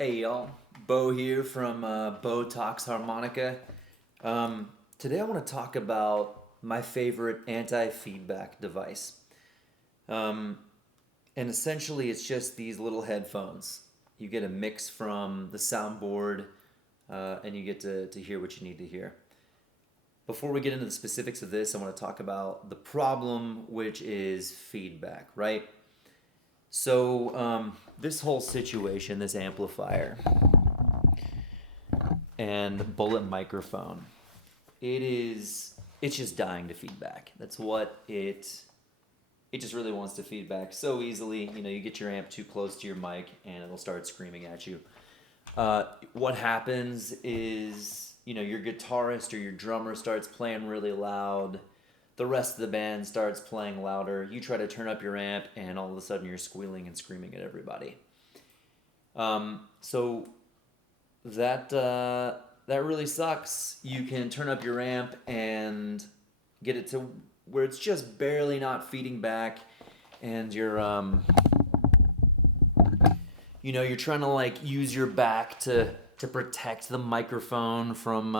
Hey y'all, Bo here from Bo Talks Harmonica. Today I want to talk about my favorite anti-feedback device. Um, and essentially it's just these little headphones. You get a mix from the soundboard and you get to hear what you need to hear. Before we get into the specifics of this, I want to talk about the problem, which is feedback, right? So this whole situation, this amplifier and bullet microphone, it's just dying to feedback. That's what it just really wants to feedback so easily. You know, you get your amp too close to your mic and it'll start screaming at you. What happens is, you know, your guitarist or your drummer starts playing really loud. The rest of the band starts playing louder. You try to turn up your amp, and all of a sudden you're squealing and screaming at everybody. So that really sucks. You can turn up your amp and get it to where it's just barely not feeding back, and you're trying to like use your back to protect the microphone from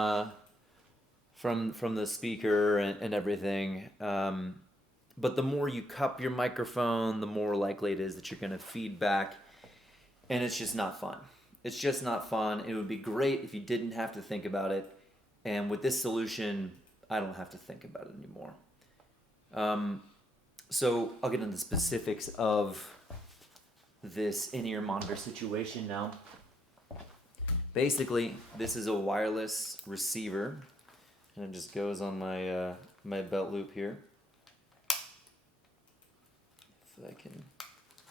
the speaker and everything. But the more you cup your microphone, the more likely it is that you're going to feedback, and it's just not fun. It's just not fun. It would be great if you didn't have to think about it, and with this solution, I don't have to think about it anymore. So I'll get into the specifics of this in-ear monitor situation now. Basically, this is a wireless receiver, and it just goes on my my belt loop here. If I can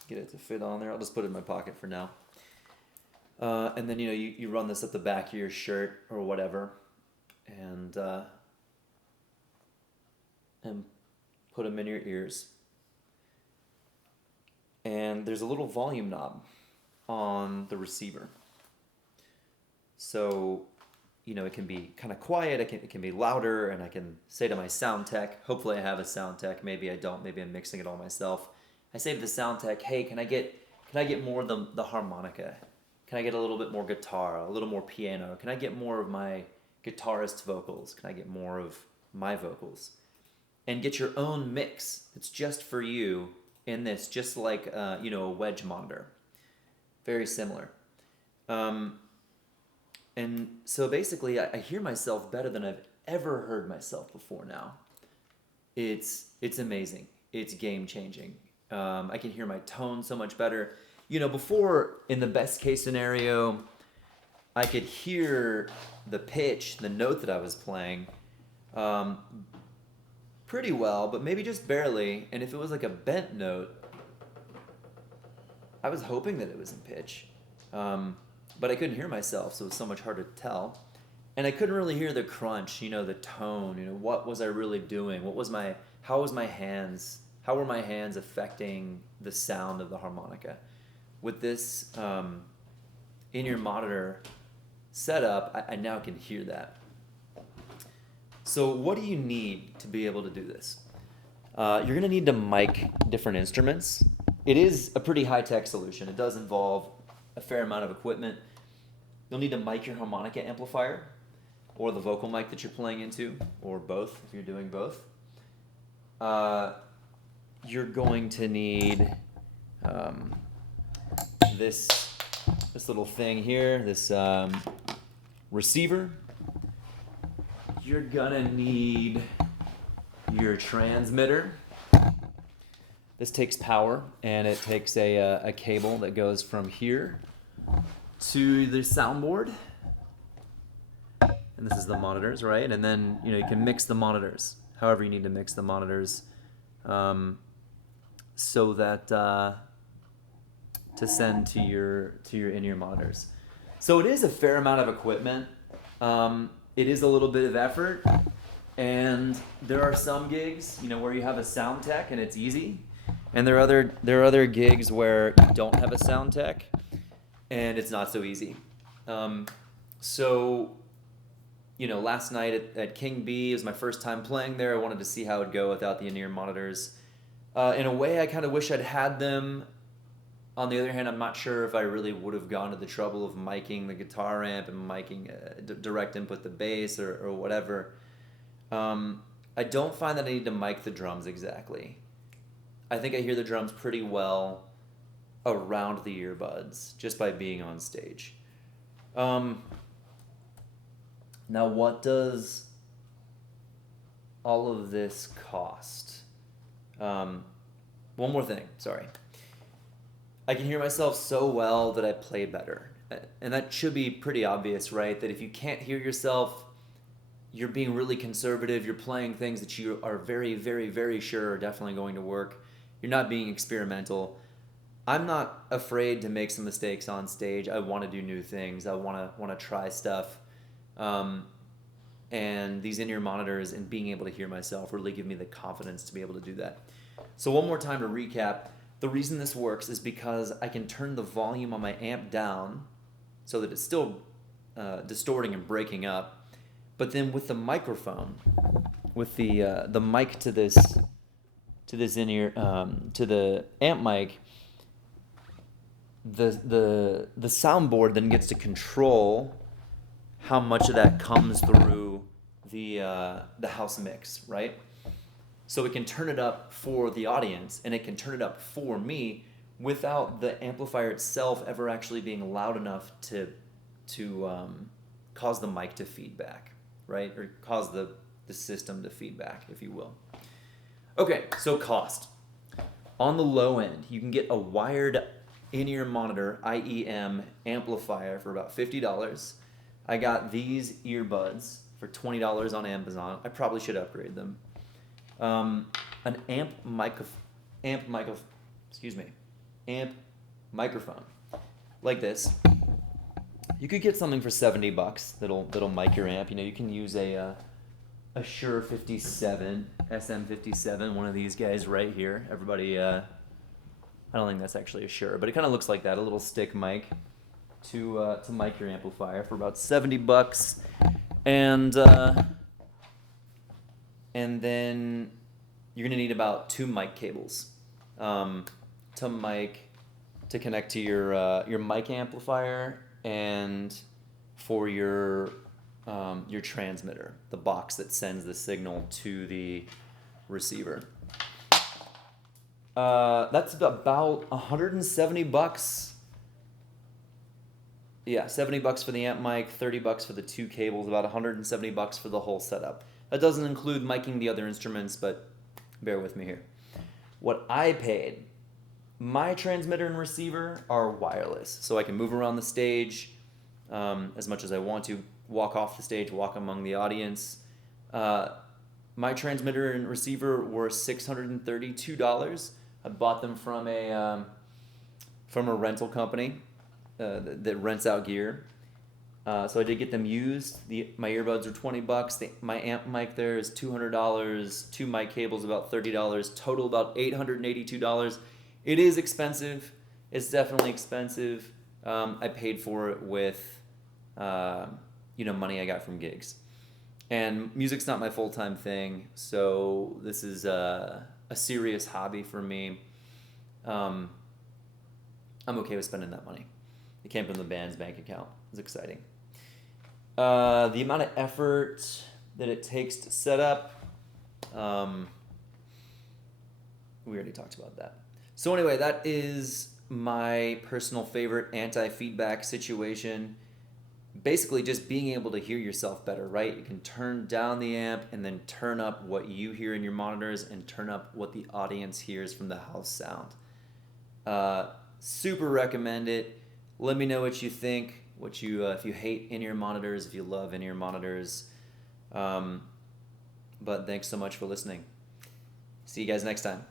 get it to fit on there, I'll just put it in my pocket for now. And then you run this at the back of your shirt or whatever, and put them in your ears. And there's a little volume knob on the receiver. So, it can be kind of quiet, it can be louder, and I can say to my sound tech, hopefully I have a sound tech, maybe I don't, maybe I'm mixing it all myself. I say to the sound tech, hey, can I get more of the harmonica? Can I get a little bit more guitar, a little more piano? Can I get more of my guitarist's vocals? Can I get more of my vocals? And get your own mix. It's just for you in this, just like a wedge monitor. Very similar. And so basically, I hear myself better than I've ever heard myself before now. It's amazing. It's game changing. I can hear my tone so much better. Before, in the best case scenario, I could hear the pitch, the note that I was playing, pretty well, but maybe just barely. And if it was like a bent note, I was hoping that it was in pitch. But I couldn't hear myself, so it was so much harder to tell. And I couldn't really hear the crunch, the tone, what was I really doing? How were my hands affecting the sound of the harmonica? With this in-ear monitor setup, I now can hear that. So what do you need to be able to do this? You're going to need to mic different instruments. It is a pretty high-tech solution. It does involve a fair amount of equipment. You'll need to mic your harmonica amplifier or the vocal mic that you're playing into, or both if you're doing both. You're going to need this little thing here, this receiver. You're gonna need your transmitter. This takes power, and it takes a cable that goes from here to the soundboard. And this is the monitors, right? And then you can mix the monitors, however you need to mix the monitors, so that to send to your in-ear monitors. So it is a fair amount of equipment. It is a little bit of effort, and there are some gigs, where you have a sound tech and it's easy, and there are other gigs where you don't have a sound tech and it's not so easy. So last night at King B, it was my first time playing there. I wanted to see how it'd go without the in-ear monitors. In a way, I kind of wish I'd had them On the other hand, I'm not sure if I really would have gone to the trouble of miking the guitar amp and miking direct input the bass or whatever. I don't find that I need to mic the drums exactly. I think I hear the drums pretty well around the earbuds just by being on stage. Now, what does all of this cost? One more thing, sorry. I can hear myself so well that I play better. And that should be pretty obvious, right? That if you can't hear yourself, you're being really conservative. You're playing things that you are very, very, very sure are definitely going to work. You're not being experimental. I'm not afraid to make some mistakes on stage. I want to do new things. I want to try stuff. And these in-ear monitors and being able to hear myself really give me the confidence to be able to do that. So one more time to recap. The reason this works is because I can turn the volume on my amp down so that it's still distorting and breaking up. But then with the microphone, with the mic to this in-ear to the amp mic, the soundboard then gets to control how much of that comes through the house mix, right? So it can turn it up for the audience, and it can turn it up for me without the amplifier itself ever actually being loud enough to cause the mic to feedback, right? Or cause the system to feedback, if you will. Okay, so cost. On the low end, you can get a wired in-ear monitor IEM amplifier for about $50. I got these earbuds for $20 on Amazon. I probably should upgrade them. An amp microphone like this. You could get something for $70 that'll mic your amp. You know, you can use a Shure 57, SM57, one of these guys right here. Everybody, I don't think that's actually a Shure, but it kind of looks like that, a little stick mic to mic your amplifier for about $70. And then you're gonna need about 2 mic cables to connect to your mic amplifier and for your transmitter, the box that sends the signal to the receiver. That's about $170. Yeah, $70 for the amp mic, $30 for the 2 cables, about $170 for the whole setup. That doesn't include miking the other instruments, but bear with me here. What I paid, my transmitter and receiver are wireless, so I can move around the stage as much as I want to, walk off the stage, walk among the audience. My transmitter and receiver were $632. I bought them from a rental company that rents out gear. So I did get them used. My earbuds are $20. My amp mic there is $200. 2 mic cables about $30. Total about $882. It is expensive. It's definitely expensive. I paid for it with money I got from gigs. And music's not my full-time thing, so this is a serious hobby for me. I'm okay with spending that money. It came from the band's bank account. It's exciting. The amount of effort that it takes to set up, we already talked about that. So anyway, that is my personal favorite anti-feedback situation. Basically just being able to hear yourself better, right? You can turn down the amp and then turn up what you hear in your monitors and turn up what the audience hears from the house sound. Super recommend it. Let me know what you think, if you hate in-ear monitors, if you love in-ear monitors. But thanks so much for listening. See you guys next time.